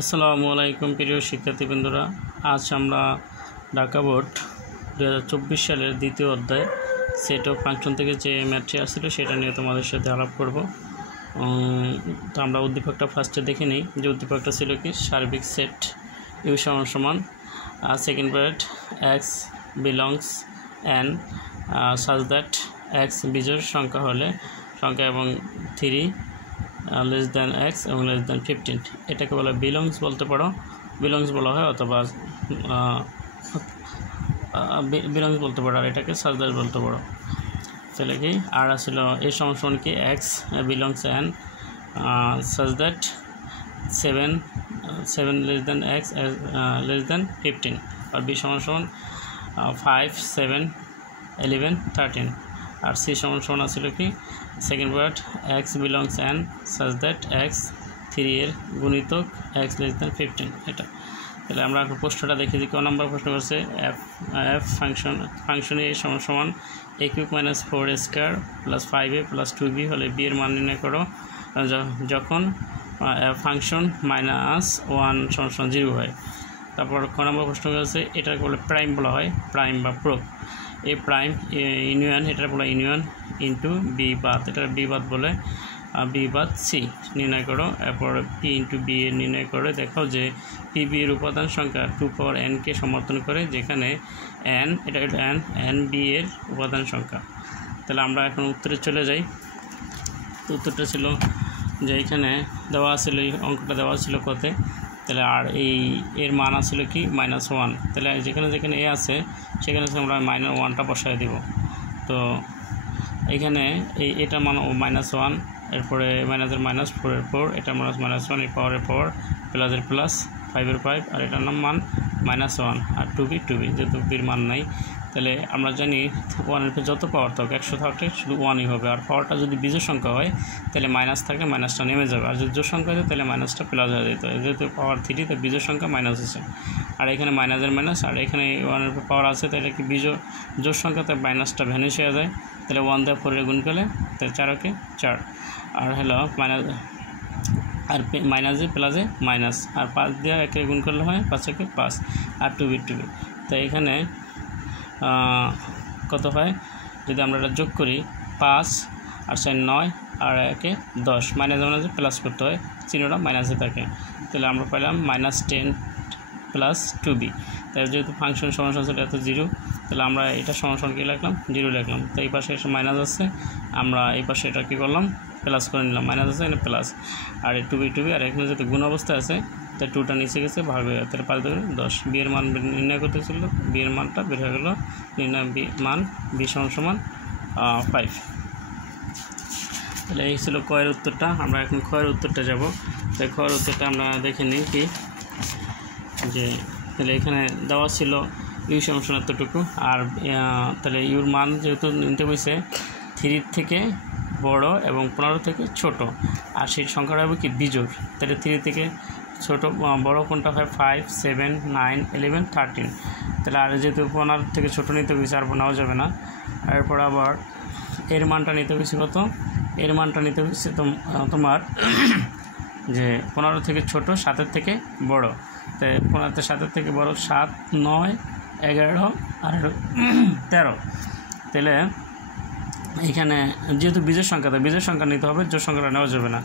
আসসালামু আলাইকুম প্রিয় শিক্ষার্থীবৃন্দরা, আজ আমরা ঢাকা বোর্ড 2024 সালের দ্বিতীয় অধ্যায় সেট অফ ফাংশন থেকে যে ম্যাথটি আসছিল সেটা নিয়ে তোমাদের সাথে আলাপ করব। তো আমরা উদ্দীপকটা ফার্স্টে দেখে নিই। যে উদ্দীপকটা ছিল কি, সার্বিক সেট ইউ সমান সমান second bracket x belongs N such that x বিজোড় সংখ্যা হলে সংখ্যা এবং 3 লেস দ্যান এক্স এবং লেস দ্যান 15, এটাকে বলে বিলংস বলতে পারো, বিলংস বলা হয় অথবা বিলংস বলতে পারো, আর এটাকে সাজ দ্যাট বলতে পারো। তাহলে কি আর আসলে এই সমান কি x belongs N such that 7 less than x less than 15, আর বি সমান 5 7 11 13, আর সি সমান আসলে কি second word x belongs N such that x 3 এর গুণিতক এক্স লেস দ্যান 15 এটা। তাহলে আমরা প্রশ্নটা দেখি যে ক নম্বর প্রশ্ন করছে এফ ফাংশন এ সমান a cube minus 4a square plus 5a plus 2b হলে b এর মান নির্ণয় করো যখন ফাংশন মাইনাস 1 সমান 0 হয়। তারপর ক নম্বর প্রশ্ন করছে এটাকে বলে প্রাইম বলা হয়, প্রাইম বা প্রোপ। এ প্রাইম ইউনিয়ন, এটার বলে ইউনিয়ন ইন্টু বি বাদ, এটার বি বাদ বলে বি বাদ সি নির্ণয় করো। এরপর পি ইন্টু বি এর নির্ণয় করে দেখো যে পি বি এর উপাদান সংখ্যা 2 পাওয়ার n কে সমর্থন করে, যেখানে n এটা n বি এর উপাদান সংখ্যা। তাহলে আমরা এখন উত্তরে চলে যাই। উত্তরটা ছিল যে এখানে দেওয়া ছিল, এই অঙ্কটা দেওয়া ছিল কতে, তাহলে আর এর মান আসছিল কি -1। তাহলে যেখানে যেখানে এ আছে সেখানে আমরা -1টা বসায় দেব। তো এখানে এটা মান -1, এরপরে মাইনাসের -4 এর পর এটা -1 এর পাওয়ারের পাওয়ার প্লাসের প্লাস 5 এর 5, আর এটার নাম মান -1, আর 2b যেহেতু বির মান নাই। তাহলে আমরা জানি 1 এর যত পাওয়ার থাকুক 100 থাকলে শুধু 1ই হবে, আর পাওয়ারটা যদি বিজোড় সংখ্যা হয় তাহলে মাইনাস থাকলে মাইনাসটা নেমে যাবে, আর যদি জোড় সংখ্যা হয় তাহলে মাইনাসটা প্লাস হয়ে যেত। যেহেতু পাওয়ার 3 তো বিজোড় সংখ্যা মাইনাস আছে, আর এখানে মাইনাসের মাইনাস, আর এখানে 1 এর পাওয়ার আছে, তাহলে কি জোড় সংখ্যাতে মাইনাসটা ভ্যানিশ হয়ে যায়। তাহলে 1 দিয়ে 4 এর গুণ করলে তাহলে 4 4, আর হলো মাইনাস, আর মাইনাসে প্লাসে মাইনাস, আর 5 দিয়ে 1 এর গুণ করলে হয় 5 একে 5, আর 2b। তো এখানে কত হয় যদি আমরা এটা যোগ করি, 5 আর 4 9 আর 1 10, মাইনাসে প্লাস করতে হয়, চিহ্নটা মাইনাসে থাকে। তাহলে আমরা পেলাম -10 প্লাস 2b। তাহলে যেহেতু ফাংশন সমান ছিল এত 0, তাহলে আমরা এটা সমান কি লিখলাম 0 লিখলাম। তো এই পাশে এসে মাইনাস আছে, আমরা এই পাশে এটা কী করলাম প্লাস করে নিলাম, মাইনাস আছে এখানে প্লাস, আর এই 2b, আর এখানে যেহেতু গুণ অবস্থায় আছে তাই 2টা নিচে গেছে ভাগ হয়ে, তাহলে 5 × 10 বি এর মান নির্ণয় করতেছিল, বি এর মানটা বের হয়ে গেল, নির্ণয় বি মান বি সমান 5। তাহলে এই ছিল কয়ের উত্তরটা। আমরা এখন ক্ষয়ের উত্তরটা যাব। তাই ক্ষয়ের উত্তরটা আমরা দেখে নিই কি, যে তাহলে এখানে দেওয়া ছিল ইউ সমান এতটুকু, আর তাহলে ইউর মান যেহেতু নিতে হয়েছে 3 থেকে বড় এবং 15 থেকে ছোট, আর সেই সংখ্যাটা হবে কি বিজোড়। তাহলে 3 থেকে ছোট বড় কোনটা হয় 5 7 9 11 13। তাহলে আর যেহেতু 15 থেকে ছোট নিতে হয়েছে আর নেওয়া যাবে না। এরপর আবার এর মানটা নিতে হয়েছে কত, এর মানটা নিতে হয়েছে তোমার যে 15 থেকে ছোট 7 থেকে বড়। তাই 15 7 থেকে বড় 7 9 11 আর 13। তাহলে এখানে যেহেতু বীজের সংখ্যা নিতে হবে, জোড় সংখ্যাটা নেওয়া যাবে না।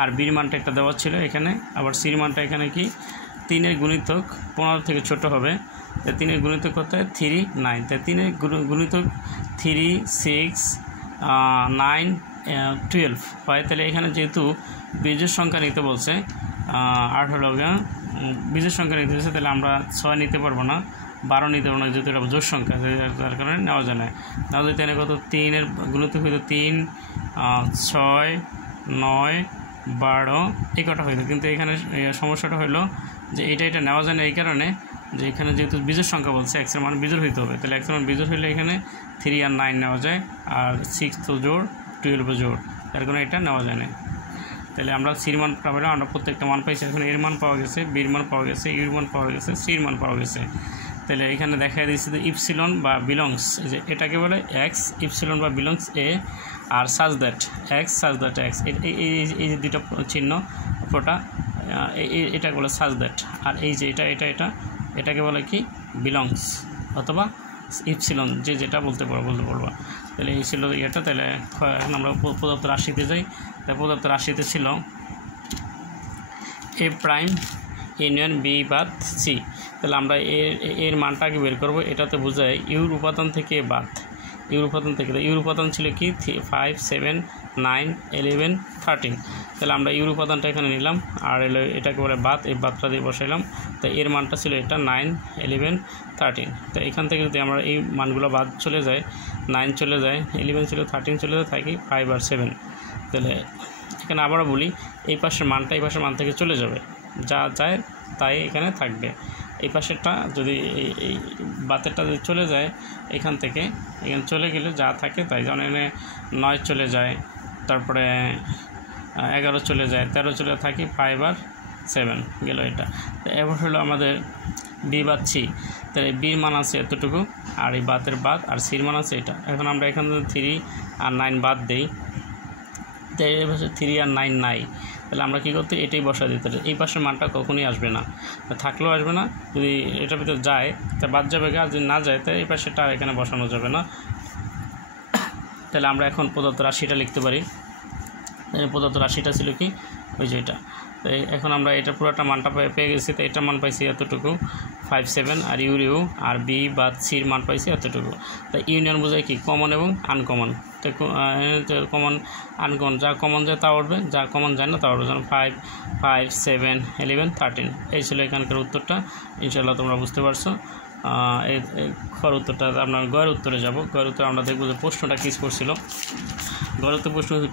আর বির মানটা একটা দেওয়া ছিল এখানে, আবার সির মানটা এখানে কি 3 এর গুণিতক 15 থেকে ছোট হবে, তাই 3 এর গুণিতক কত হয় 3 9, তাই 3 এর গুণিতক 3 6 9 12 হয়। তাহলে এখানে যেহেতু বীজের সংখ্যা নিতে বলছে, আর হলো বীজের সংখ্যা নিতে বলছে, তাহলে আমরা 6 নিতে পারবো না, 12 নিতে পারবো না, যেহেতু এটা জোড় সংখ্যা, যার কারণে নেওয়া যায় না। নেওয়া যায় তাহলে কত 3 এর গুণিতক হইতো 3 6 9 12 এই কটা হইতো, কিন্তু এখানে সমস্যাটা হলো যে এটা নেওয়া যায় না, এই কারণে যে এখানে যেহেতু বীজের সংখ্যা বলছে x এর মান বিজোড় হইতে হবে। তাহলে x এর মান বিজোড় হইলে এখানে 3 আর 9 নেওয়া যায়, আর 6 তো জোড় 12 জোড়, যার কারণে এটা নেওয়া যায় না। তাহলে আমরা সির মান পাবো, আমরা প্রত্যেকটা মান পাইছি। এখন এর মান পাওয়া গেছে, বির মান পাওয়া গেছে, ইউর মান পাওয়া গেছে, সির মান পাওয়া গেছে। তাহলে এখানে দেখা দিচ্ছে যে ইপসিলন বা বিলংস, যে এটাকে বলে এক্স ইপসিলন বা বিলংস এ, আর সাজ দ্যাট এক্স এই যে দুটো চিহ্ন ফোটা এটাকে বলে সাজ দ্যাট। আর এই যে এটাকে বলে কি বিলংস অথবা ইপসিলন, যেটা বলতে পারবো। তাহলে এই ছিল এটা। তাহলে এখন আমরা প্রদত্ত রাশিতে যাই। তাই প্রদত্ত রাশিতে ছিল এ প্রাইম ইউনিয়ন বি বাদ সি। তাহলে আমরা এর মানটাকে বের করব। এটাতে বোঝায় ইউর উপাদান থেকে বাদ, ইউর উপাদান ছিল কি 5, 7, 9, 11, 13। তাহলে আমরা ইউর উপাদানটা এখানে নিলাম, আর এটাকে বলে বাদ, এই বাদটা দিয়ে বসাইলাম। তো এর মানটা ছিল এটা 9, 11, 13। তো এখান থেকে যদি আমরা এই মানগুলো বাদ চলে যায়, 9 চলে যায়, 11 ছিল, 13 চলে যায়, থাকি 5 আর 7। তাহলে এখানে আবারও বলি, এই পাশের মানটা এই পাশের মান থেকে চলে যাবে, যা যায় তাই এখানে থাকবে। এই পাশেরটা যদি এই বাতেরটা যদি চলে যায় এখান থেকে, এখানে চলে গেলে যা থাকে তাই, যেমন এখানে 9 চলে যায়, তারপরে 11 চলে যায়, 13 চলে থাকি 5 আর 7 গেল এটা। তো এবার হলো আমাদের বি বাদ সি। তাহলে বির মান আছে এতটুকু, আর এই বাতের বাদ, আর সির মান আছে এটা। এখন আমরা এখানে 3 আর 9 বাদ দিই, তো এই পাশে 3 আর 9 নাই। তাহলে আমরা কী করতে, এটাই বসা দিতে। এই পাশের মানটা কখনোই আসবে না, থাকলেও আসবে না। যদি এটার ভিতরে যায় তা বাদ যাবে, আর যদি না যায় তাই এই পাশেটা এখানে বসানো যাবে না। তাহলে আমরা এখন প্রদত্ত রাশিটা লিখতে পারি। প্রদত্ত রাশিটা ছিল কি ওই যে এটা। তো এখন আমরা এটা পুরোটা মানটা পেয়ে গেছি। তো এটার মান পাইছি এতটুকু 5, 7, আর ইউ আর বি বা সির মান পাইছি এতটুকু। তো ইউনিয়ন বোঝায় কি কমন এবং আনকমন। তো কমন আনকমন, যা কমন যায় তা উঠবে, যা কমন যায় না তা উঠবে। যেমন 5, 7, 11, 13। এই ছিল এখানকার উত্তরটা। ইনশাআল্লাহ তোমরা বুঝতে পারছো। এই খর উত্তরটা আপনার গয়ের উত্তরে যাব। গয়ের উত্তরে আমরা দেখব যে প্রশ্নটা কী করছিল। গয়ের উত্তর প্রশ্ন হচ্ছে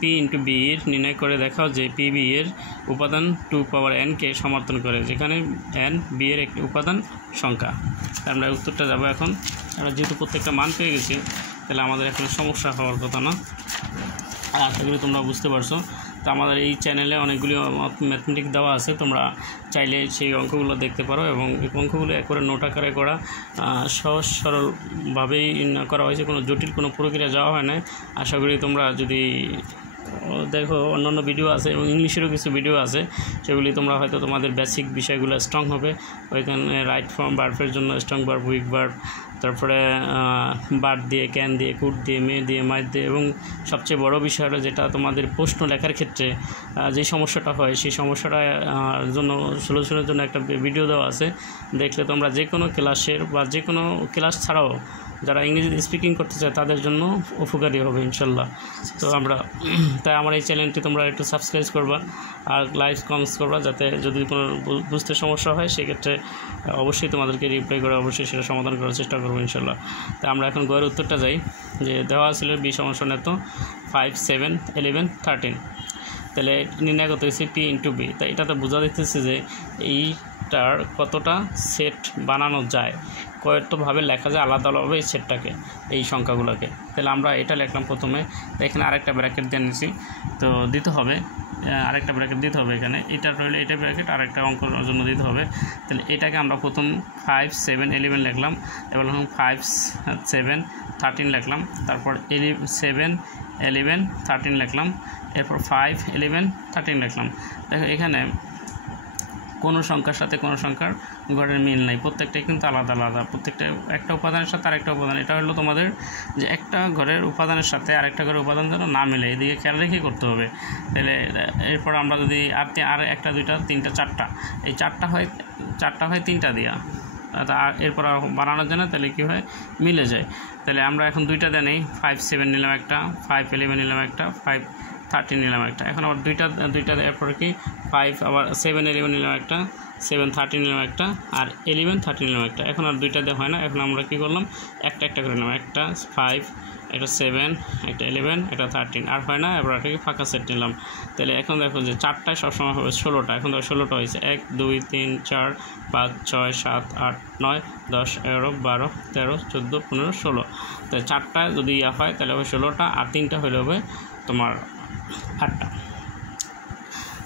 পি ইন্টু বি এর নির্ণয় করে দেখাও যে পি বি এর উপাদান 2 পাওয়ার n কে সমর্থন করে, যেখানে n বি এর একটি উপাদান সংখ্যা। আমরা উত্তরটা যাব। এখন আমরা যেহেতু প্রত্যেকটা মান পেয়ে গেছি, তাহলে আমাদের এখানে সমস্যা হওয়ার কথা না। আশা করি তোমরা বুঝতে পারছো। তো আমাদের এই চ্যানেলে অনেকগুলি ম্যাথমেটিক্স দেওয়া আছে, তোমরা চাইলে সেই অঙ্কগুলো দেখতে পারো। এবং এই অঙ্কগুলো একবারে নোট আকারে করা, সহজ সরলভাবেই করা হয়েছে, কোনো জটিল কোনো প্রক্রিয়া যাওয়া হয় না। আশা করি তোমরা যদি দেখো, অন্যান্য ভিডিও আছে এবং ইংলিশেরও কিছু ভিডিও আছে, সেগুলি তোমরা হয়তো তোমাদের বেসিক বিষয়গুলো স্ট্রং হবে। ওইখানে রাইট ফর্ম ভার্বের জন্য স্ট্রং ভার্ব, উইক ভার্ব, তারপরে বার দিয়ে, ক্যান দিয়ে, কুড দিয়ে, মে দিয়ে, মাইট দিয়ে, এবং সবচেয়ে বড় বিষয়টা যেটা তোমাদের প্রশ্ন লেখার ক্ষেত্রে যে সমস্যাটা হয়, সেই সমস্যাটার জন্য সলিউশনের জন্য একটা ভিডিও দেওয়া আছে। দেখলে তোমরা যে কোনো ক্লাসের বা যে কোনো ক্লাস ছাড়াও যারা ইংরেজি স্পিকিং করতে চায় তাদের জন্য উপকারী হবে ইনশাল্লাহ। তো তাই আমার এই চ্যানেলটি তোমরা একটু সাবস্ক্রাইব করবা আর লাইক কমেন্টস করবা, যাতে যদি কোনো বুঝতে সমস্যা হয় সেক্ষেত্রে অবশ্যই তোমাদেরকে রিপ্লাই করে অবশ্যই সেটা সমাধান করার চেষ্টা করবো ইনশাল্লাহ। তাই আমরা এখন গয়ের উত্তরটা যাই। যে দেওয়া ছিল বি সমান এত 5, 7, 11, 13। তাহলে নির্ণয় করতে হয়েছে পি ইন্টু বি। তাই এটাতে বোঝা দিতেছে যে এইটার কতটা সেট বানানো যায়, কয়েকটাভাবে লেখা যায় আলাদা আলাদাভাবে এই সেটটাকে, এই সংখ্যাগুলোকে। তাহলে আমরা এটা লিখলাম প্রথমে। তো এখানে আরেকটা ব্র্যাকেট দিয়ে নিয়েছি, তো দিতে হবে আরেকটা ব্র্যাকেট দিতে হবে এখানে। এটা রইলে এটা ব্র্যাকেট আরেকটা অঙ্কের জন্য দিতে হবে। তাহলে এটাকে আমরা প্রথম 5, 7, 11 লিখলাম। এবার 5, 7, 13 লিখলাম। তারপর 7, 11, 13 লিখলাম। এরপর 5, 11, 13 লিখলাম। দেখো এখানে কোনো সংখ্যার সাথে কোনো সংখ্যার ঘরের মিল নাই, প্রত্যেকটাই কিন্তু আলাদা আলাদা। প্রত্যেকটা একটা উপাদানের সাথে আরেকটা উপাদান, এটা হলো তোমাদের যে একটা ঘরের উপাদানের সাথে আরেকটা ঘরের উপাদান যেন না মিলে, এদিকে খেয়াল রেখে করতে হবে। তাহলে এরপর আমরা যদি আর একটা, দুইটা, তিনটা, চারটা, এই চারটা হয় 3টা দিয়া, এরপর বানানোর জন্য তাহলে কী হয়, মিলে যায়। তাহলে আমরা এখন দুইটা দেয় নেই, 5, 7 নিলাম একটা, 5, 11 নিলাম একটা, 5, 13 নিলাম একটা। এখন আবার দুইটা এরপরে কি 5 আবার 7, 11 নিলাম একটা, 7, 13 নিলাম একটা, আর 11, 13 নিলাম একটা। এখন আর দুইটা দেওয়া হয় না, এখন আমরা কী করলাম, একটা করে নিলাম। একটা 5, একটা 7, একটা 11, একটা 13, আর হয় না, এবার এটাকে ফাঁকা সেট নিলাম। তাহলে এখন দেখো যে 4টায় সবসময় হবে 16টা, এখন দেখো 16টা হয়েছে। 1, 2, 3, 4, 5, 6, 7, 8, 9, 10, 11, 12, 13, 14, 15, 16। তাহলে 4টায় যদি হয় তাহলে হবে 16টা, আর 3টা হলে হবে তোমার 8টা।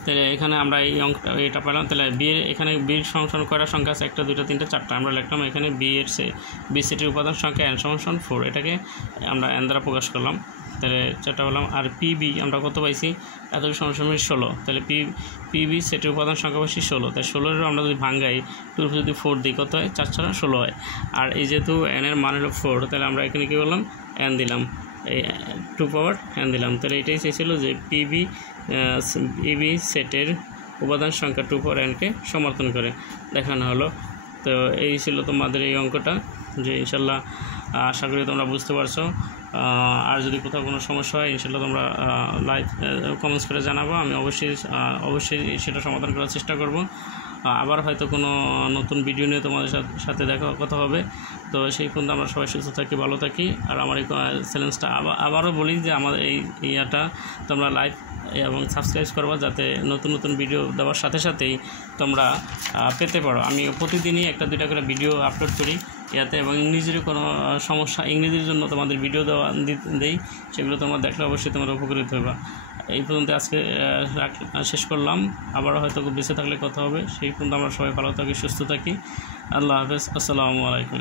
তাহলে এখানে আমরা এই অঙ্কটা এটা পেলাম। তাহলে এখানে বির সংশোধন করার সংখ্যা আছে 1, 2, 3, 4টা। আমরা লিখলাম এখানে বি সেটের উপাদান সংখ্যা n = 4, এটাকে আমরা n দ্বারা প্রকাশ করলাম। তাহলে 4টা পেলাম। আর পিবি আমরা কত পাইছি, এত সমান 16, তাহলে পিবি সেটের উপাদান সংখ্যা পাইছি 16, তাই 16 আমরা যদি ভাঙ্গাই 2 যদি 4 দিই কত হয়, 4 4 16 হয়। আর এই যেহেতু n এর মান হলো 4, তাহলে আমরা এখানে কী করলাম, n দিলাম, এই 2 পাওয়ার n দিলাম। তাহলে এটাই চেয়েছিল যে পিবি সেটের উপাদান সংখ্যা 2 পাওয়ার n কে সমর্থন করে দেখানো হলো। তো এই ছিল তোমাদের এই অঙ্কটা, যে ইনশাল্লাহ আশা করি তোমরা বুঝতে পারছো। আর যদি কোথাও কোনো সমস্যা হয় ইনশাল্লাহ তোমরা লাইভ কমেন্টস করে জানাবো, আমি অবশ্যই সেটা সমাধান করার চেষ্টা করব। আবার হয়তো কোনো নতুন ভিডিও নিয়ে তোমাদের সাথে কথা হবে। তো সেই পর্যন্ত আমরা সবাই সুস্থ থাকি, ভালো থাকি। আর আমার এই চ্যালেঞ্জটা আবারও বলি যে আমাদের এই ইয়াটা তোমরা লাইভ এবং সাবস্ক্রাইব করবা, যাতে নতুন নতুন ভিডিও দেওয়ার সাথে সাথেই তোমরা পেতে পারো। আমি প্রতিদিনই 1-2টা করে ভিডিও আপলোড করি ইয়াতে, এবং ইংরেজিরও কোনো সমস্যা, ইংরেজির জন্য তোমাদের ভিডিও দেই, সেগুলো তোমরা দেখলে অবশ্যই তোমরা উপকৃত হবে। এই পর্যন্ত আজকে শেষ করলাম, আবারও হয়তো বেঁচে থাকলে কথা হবে। সেই পর্যন্ত আমরা সবাই ভালো থাকি, সুস্থ থাকি। আল্লাহ হাফেজ, আসসালামু আলাইকুম।